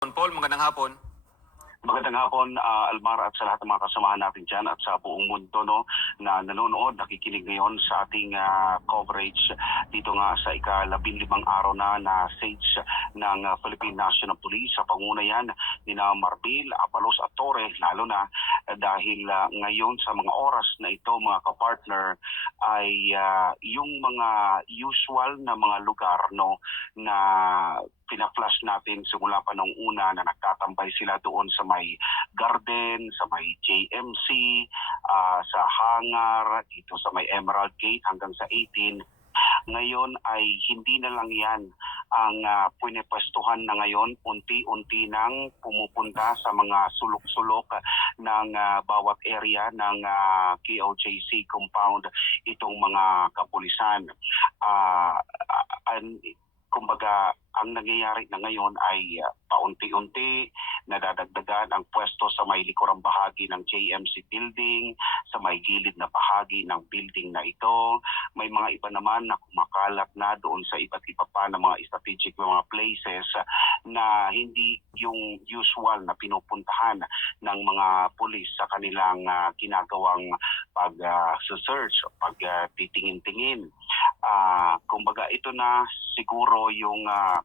Paul, magandang hapon. Magandang hapon, uh, Almar, at sa lahat ng mga kasamahan natin dyan at sa buong mundo no, na nanonood, nakikinig ngayon sa ating ah, coverage dito nga sa ika-labinlimang araw na na SAGE ng ah, Philippine National Police. Sa pangunayan ni na Marbil, Apalos at Torre, lalo na dahil ah, ngayon sa mga oras na ito mga kapartner ay ah, yung mga usual na mga lugar no na pina-flash natin simula pa nung una na nagtatambay sila doon sa may garden, sa may JMC, ah, sa hangar, dito sa may Emerald Gate hanggang sa 18. Ngayon ay hindi na lang yan ang uh, pinepwestuhan na ngayon. Unti-unti nang pumupunta sa mga sulok-sulok ng ah, bawat area ng ah, KOJC compound itong mga kapulisan. Ah, ah, an- kumbaga ang nangyayari na ngayon ay uh, paunti-unti nadadagdagan ang pwesto sa may likurang bahagi ng JMC building, sa may gilid na bahagi ng building na ito. May mga iba naman na kumakalat na doon sa iba't iba pa na mga strategic mga places uh, na hindi yung usual na pinupuntahan ng mga pulis sa kanilang uh, ginagawang pag uh, search o pag uh, kumbaga ito na siguro yung ah,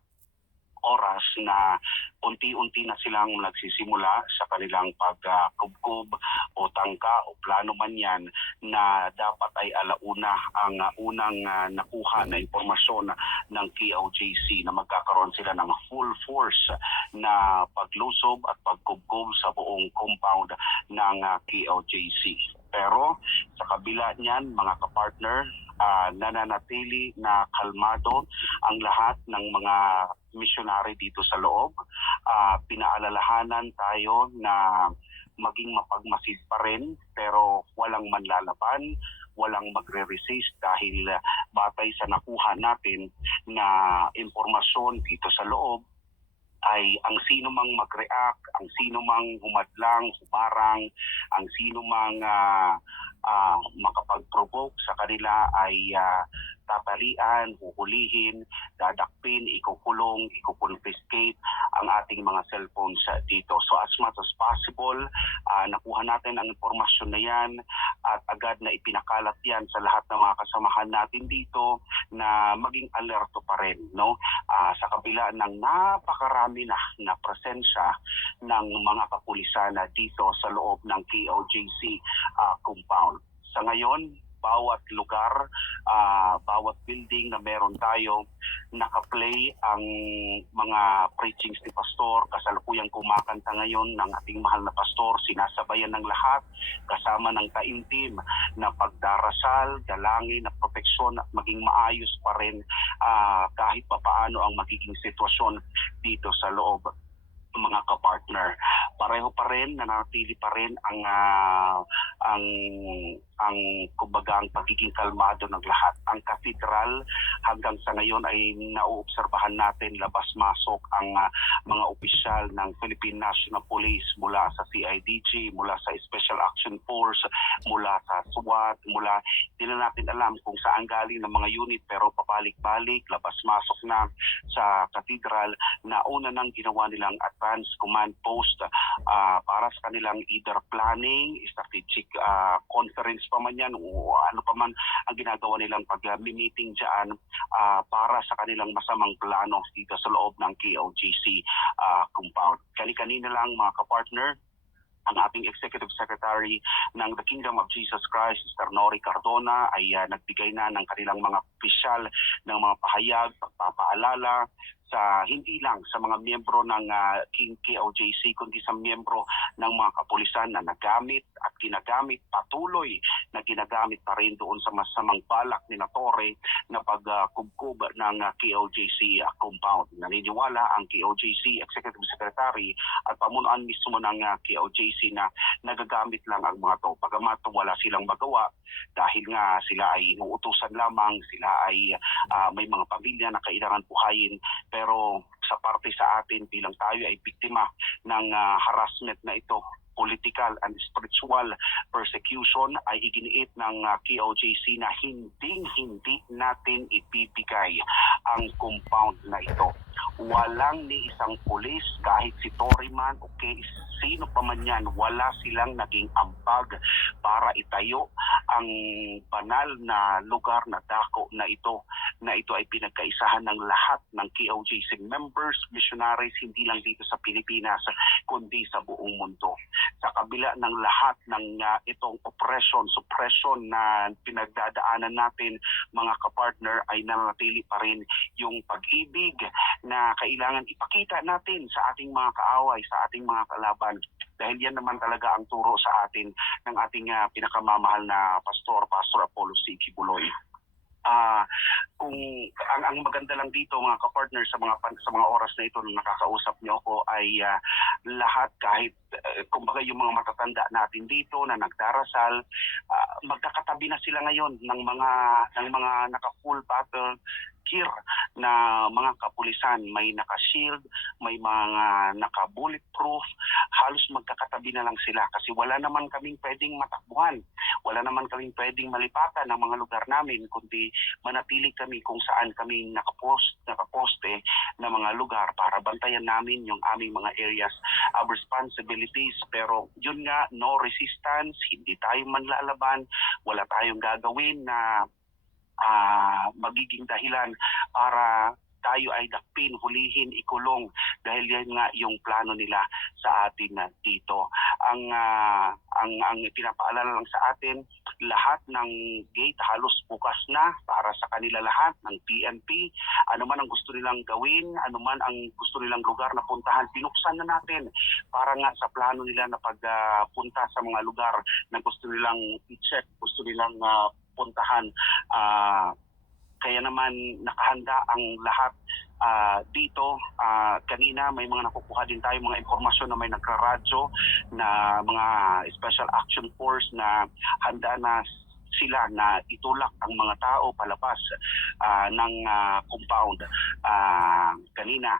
oras na unti-unti na silang nagsisimula sa kanilang pagkubkob o tangka o plano man yan na dapat ay alauna ang unang ah, nakuha na impormasyon ng KOJC na magkakaroon sila ng full force na paglusob at pagkubkob sa buong compound ng ah, KOJC. Pero sa kabila niyan, mga kapartner, ah, nananatili na kalmado ang lahat ng mga missionary dito sa loob. Ah, pinaalalahanan tayo na maging mapagmasid pa rin pero walang manlalaban, walang magre-resist dahil ah, batay sa nakuha natin na impormasyon dito sa loob ay ang sino mang mag-react, ang sino mang humadlang, humarang, ang sino mang ah, ah, makapag-provoke sa kanila ay ah, tatalian, huhulihin, dadakpin, ikukulong, ikukonfiscate ang ating mga cellphones ah, dito. So as much as possible, ah, nakuha natin ang impormasyon na yan at agad na ipinakalat yan sa lahat ng mga kasamahan natin dito na maging alerto pa rin. No? Ah, sa kabila ng napakarami na, na presensya ng mga kapulisan dito sa loob ng KOJC ah, compound. Sa ngayon, bawat lugar, ah, bawat building na meron tayo, nakaplay ang mga preachings ni Pastor, kasalukuyang kumakanta ngayon ng ating mahal na Pastor, sinasabayan ng lahat, kasama ng taimtim na pagdarasal, dalangin, na proteksyon at maging maayos pa rin ah, kahit papaano ang magiging sitwasyon dito sa loob mga kapartner. Pareho pa rin, nanatili pa rin ang ah, ang ang kumbaga ang pagiging kalmado ng lahat. Ang katedral hanggang sa ngayon ay nauobserbahan natin labas-masok ang ah, mga opisyal ng Philippine National Police mula sa CIDG, mula sa Special Action Force, mula sa SWAT, mula hindi na natin alam kung saan galing ng mga unit pero pabalik-balik, labas-masok na sa katedral na una nang ginawa nilang advance command post ah, para sa kanilang either planning, strategic ah, conference pa man yan o ano pa man ang ginagawa nilang pag-meeting dyan ah, para sa kanilang masamang plano dito sa loob ng KOGC ah, compound. Kani-kanina lang mga kapartner, ang ating Executive Secretary ng the Kingdom of Jesus Christ, Mr. Nori Cardona, ay ah, nagbigay na ng kanilang mga opisyal ng mga pahayag, pagpapaalala sa hindi lang sa mga miyembro ng ah, King KOJC kundi sa miyembro ng mga kapulisan na nagamit at ginagamit patuloy na ginagamit pa rin doon sa masamang balak ni Torre na pagkubkub ng ah, KOJC ah, compound. Naniniwala ang KOJC Executive Secretary at pamunuan mismo ng ah, KOJC na nagagamit lang ang mga to. Pagamat wala silang magawa dahil nga sila ay inuutusan lamang, sila ay ah, may mga pamilya na kailangan buhayin pero sa parte sa atin bilang tayo ay biktima ng ah, harassment na ito. Political and spiritual persecution ay iginiit ng ah, KOJC na hindi-hindi natin ibibigay ang compound na ito. Walang ni isang pulis, kahit si Tory man o kay sino pa man yan, wala silang naging ambag para itayo ang banal na lugar na dako na ito na ito ay pinagkaisahan ng lahat ng KOJC members, missionaries, hindi lang dito sa Pilipinas, kundi sa buong mundo sa kabila ng lahat ng uh, itong oppression, suppression na pinagdadaanan natin mga kapartner ay nanatili pa rin yung pag-ibig na kailangan ipakita natin sa ating mga kaaway, sa ating mga kalaban. Dahil yan naman talaga ang turo sa atin ng ating uh, pinakamamahal na pastor, Pastor Apollo C. Kibuloy ah kung ang, ang maganda lang dito mga kapartner sa mga sa mga oras na ito nung nakakausap niyo ako ay ah, lahat kahit uh, kumbaga yung mga matatanda natin dito na nagdarasal ah, magkakatabi na sila ngayon ng mga ng mga naka full battle gear na mga kapulisan may naka-shield, may mga naka-bulletproof, halos magkakatabi na lang sila kasi wala naman kaming pwedeng matakbuhan. Wala naman kaming pwedeng malipatan ng mga lugar namin kundi manatili kami kung saan kami nakapost, nakaposte na mga lugar para bantayan namin yung aming mga areas of responsibilities. Pero yun nga, no resistance, hindi tayo manlalaban, wala tayong gagawin na ah, magiging dahilan para tayo ay dakpin, hulihin, ikulong dahil yan nga yung plano nila sa atin na dito. Ang ah, ang ang pinapaalala lang sa atin, lahat ng gate halos bukas na para sa kanila lahat ng PNP. Ano man ang gusto nilang gawin, ano man ang gusto nilang lugar na puntahan, pinuksan na natin para nga sa plano nila na pagpunta sa mga lugar na gusto nilang i-check, gusto nilang ah, puntahan. Ah, kaya naman nakahanda ang lahat ah, dito. Ah, kanina may mga nakukuha din tayo mga impormasyon na may nagraradyo na mga special action force na handa na sila na itulak ang mga tao palabas ah, ng ah, compound ah, kanina.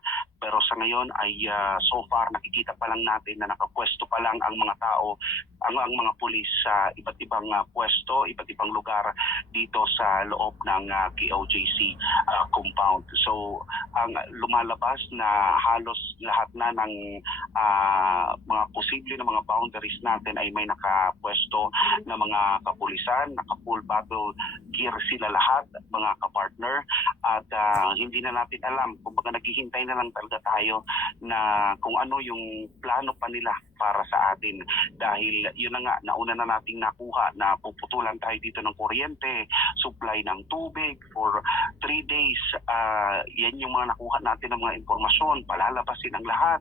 Pero sa ngayon ay ah, so far nakikita pa lang natin na nakapwesto pa lang ang mga tao, ang, ang mga pulis sa iba't ibang ah, pwesto, iba't ibang lugar dito sa loob ng ah, KOJC ah, compound. So ang lumalabas na halos lahat na ng ah, mga posible na mga boundaries natin ay may nakapwesto na mga kapulisan, naka-full battle gear sila lahat, mga kapartner at ah, hindi na natin alam, kumbaga naghihintay na lang talaga tayo na kung ano yung plano pa nila para sa atin dahil yun na nga, nauna na nating nakuha na puputulan tayo dito ng kuryente, supply ng tubig for three days. Ah, yan yung mga nakuha natin ng mga impormasyon, palalabasin ang lahat.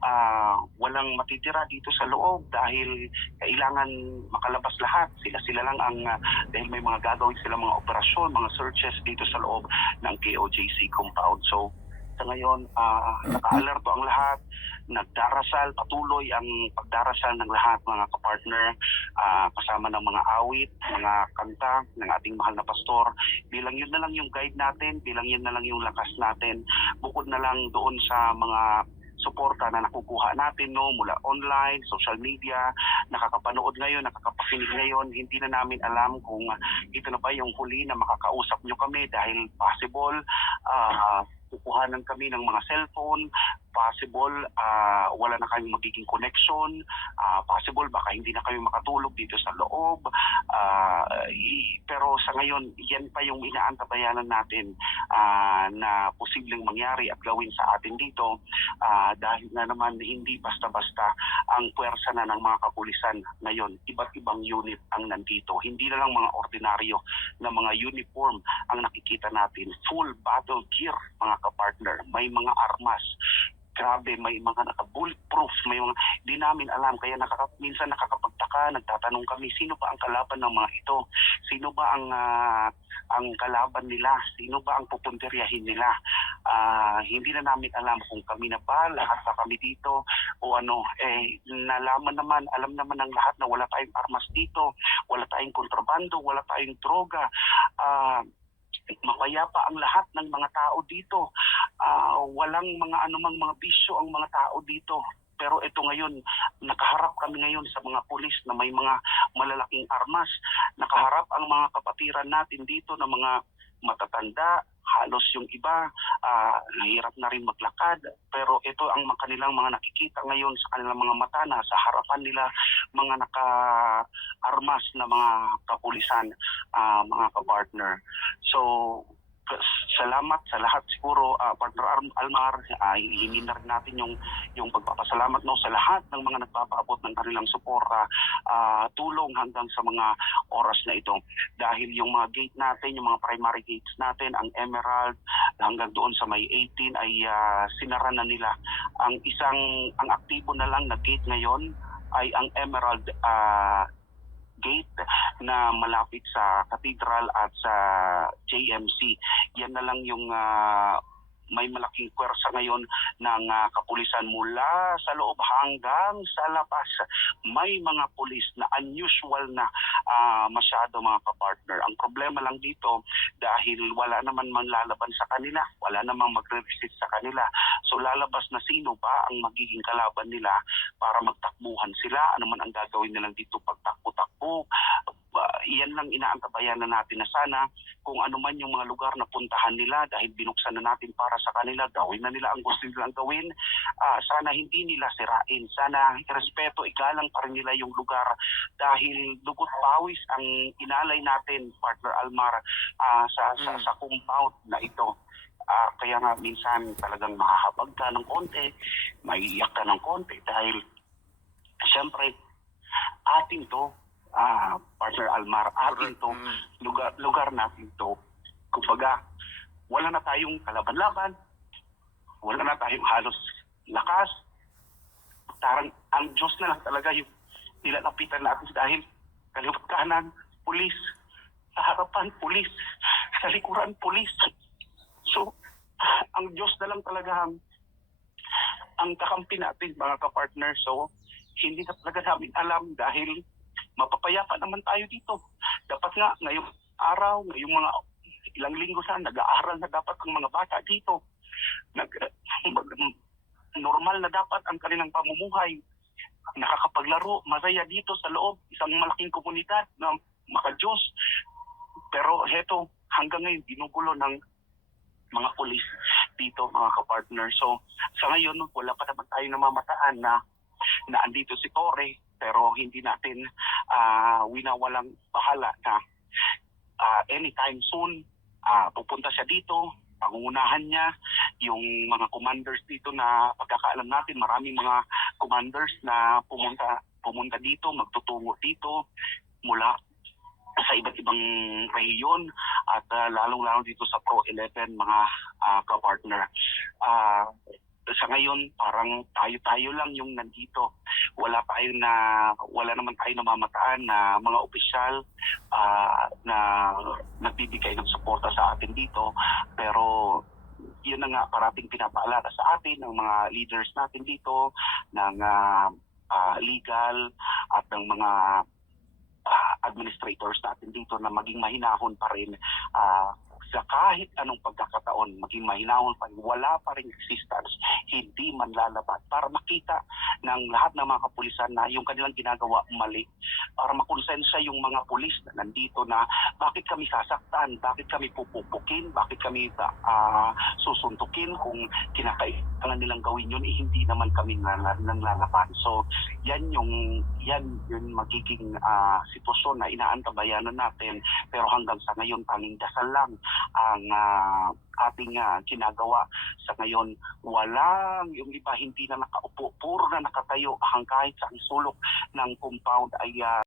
Ah, walang matitira dito sa loob dahil kailangan makalabas lahat. Sila-sila lang ang, ah, dahil may mga gagawin sila mga operasyon, mga searches dito sa loob ng KOJC compound. So, sa ngayon, ah, naka-alerto ang lahat, nagdarasal, patuloy ang pagdarasal ng lahat mga kapartner, ah, kasama ng mga awit, mga kanta ng ating mahal na pastor. Bilang yun na lang yung guide natin, bilang yun na lang yung lakas natin, bukod na lang doon sa mga suporta na nakukuha natin no mula online, social media, nakakapanood ngayon, nakakapakinig ngayon, hindi na namin alam kung ito na ba yung huli na makakausap nyo kami dahil possible ah, kukuhanan kami ng mga cellphone, possible ah, wala na kayong magiging connection, ah, possible baka hindi na kayo makatulog dito sa loob. Ah, i- pero sa ngayon, yan pa yung inaantabayanan natin ah, na posibleng mangyari at gawin sa atin dito Ah, dahil na naman hindi basta-basta ang puwersa na ng mga kapulisan ngayon. Iba't ibang unit ang nandito. Hindi na lang mga ordinaryo na mga uniform ang nakikita natin. Full battle gear mga kapartner. May mga armas. Grabe, may mga naka-bulletproof, may mga, di namin alam. Kaya nakaka, minsan nakakapagtaka, nagtatanong kami, sino ba ang kalaban ng mga ito? Sino ba ang ah, ang kalaban nila? Sino ba ang pupunteryahin nila? Ah, hindi na namin alam kung kami na ba, lahat ba kami dito o ano. Eh, nalaman naman, alam naman ng lahat na wala tayong armas dito, wala tayong kontrabando, wala tayong droga. Mapayapa ang lahat ng mga tao dito. Ah, walang mga anumang mga bisyo ang mga tao dito. Pero ito ngayon, nakaharap kami ngayon sa mga pulis na may mga malalaking armas. Nakaharap ang mga kapatiran natin dito na mga matatanda, halos yung iba, ah, nahirap na rin maglakad. Pero ito ang kanilang mga nakikita ngayon sa kanilang mga mata na sa harapan nila mga naka-armas na mga kapulisan, ah, mga kapartner. So, salamat sa lahat siguro ah, partner Almar. Ay hingin na rin natin yung yung pagpapasalamat no sa lahat ng mga nagpapaabot ng kanilang suporta ah, tulong hanggang sa mga oras na ito. Dahil yung mga gate natin yung mga primary gates natin ang Emerald hanggang doon sa may 18 ay ah, sinara na nila. Ang isang ang aktibo na lang na gate ngayon ay ang Emerald ah, gate na malapit sa cathedral at sa JMC. Yan na lang yung ah, may malaking pwersa ngayon ng ah, kapulisan mula sa loob hanggang sa labas. May mga pulis na unusual na ah, masyado mga kapartner. Ang problema lang dito dahil wala naman man lalaban sa kanila, wala namang magre-resist sa kanila. So lalabas na sino ba ang magiging kalaban nila para magtakbuhan sila. Ano man ang gagawin nilang dito pagtakbo-takbo. Ah, yan lang inaantabayan na natin na sana kung ano man yung mga lugar na puntahan nila dahil binuksan na natin para sa kanila, gawin na nila ang gusto nilang gawin. Ah, sana hindi nila sirain. Sana respeto, igalang pa rin nila yung lugar dahil dugot pawis ang inalay natin, partner Almar, ah, sa, sa, Mm. sa compound na ito. Ah, kaya nga minsan talagang mahahabag ka ng konti, maiiyak ka ng konti dahil siyempre atin to, ah, partner Almar, atin to, Mm. lugar, lugar natin to. Kumbaga, wala na tayong kalaban-laban, wala na tayong halos lakas. Tarang, ang Diyos na lang talaga yung nilalapitan natin dahil kaliwat kanan, pulis, sa harapan, pulis, sa likuran, pulis. So, ang Diyos na lang talaga ang, ang kakampi natin, mga kapartner. So, hindi na talaga namin alam dahil mapapayapa naman tayo dito. Dapat nga, ngayong araw, ngayong mga ilang linggo sa nag-aaral na dapat ang mga bata dito. Nag, normal na dapat ang kanilang pamumuhay. Nakakapaglaro, masaya dito sa loob, isang malaking komunidad na maka-Diyos. Pero heto, hanggang ngayon, ginugulo ng mga pulis dito, mga kapartner. So, sa ngayon, wala pa naman tayo namamataan na na andito si Tore, pero hindi natin ah winawalang bahala na ah, anytime soon ah, pupunta siya dito, pangungunahan niya yung mga commanders dito na pagkakaalam natin, maraming mga commanders na pumunta pumunta dito, magtutungo dito mula sa iba't ibang rehiyon at ah, lalong-lalong dito sa Pro 11 mga ah, ka-partner. Ah, sa ngayon parang tayo-tayo lang yung nandito. Wala tayo na wala naman tayo namamataan na mga opisyal ah, na nagbibigay ng suporta sa atin dito pero yun na nga parating pinapaalala sa atin ng mga leaders natin dito ng ah, ah, legal at ng mga ah, administrators natin dito na maging mahinahon pa rin ah, sa kahit anong pagkakataon, maging mahinahon pa wala pa rin resistance, hindi man lalaban. Para makita ng lahat ng mga kapulisan na yung kanilang ginagawa mali, para makonsensya yung mga pulis na nandito na bakit kami sasaktan, bakit kami pupupukin, bakit kami ah, susuntukin kung kinakailangan nilang gawin yun, eh, hindi naman kami nanlalaban. So, yan yung yan yung magiging ah, sitwasyon na inaantabayanan natin. Pero hanggang sa ngayon tanging dasal lang ang ah, ating ah, ginagawa. Sa ngayon walang yung iba hindi na nakaupo puro na nakatayo hang kahit sa sulok ng compound ay ah,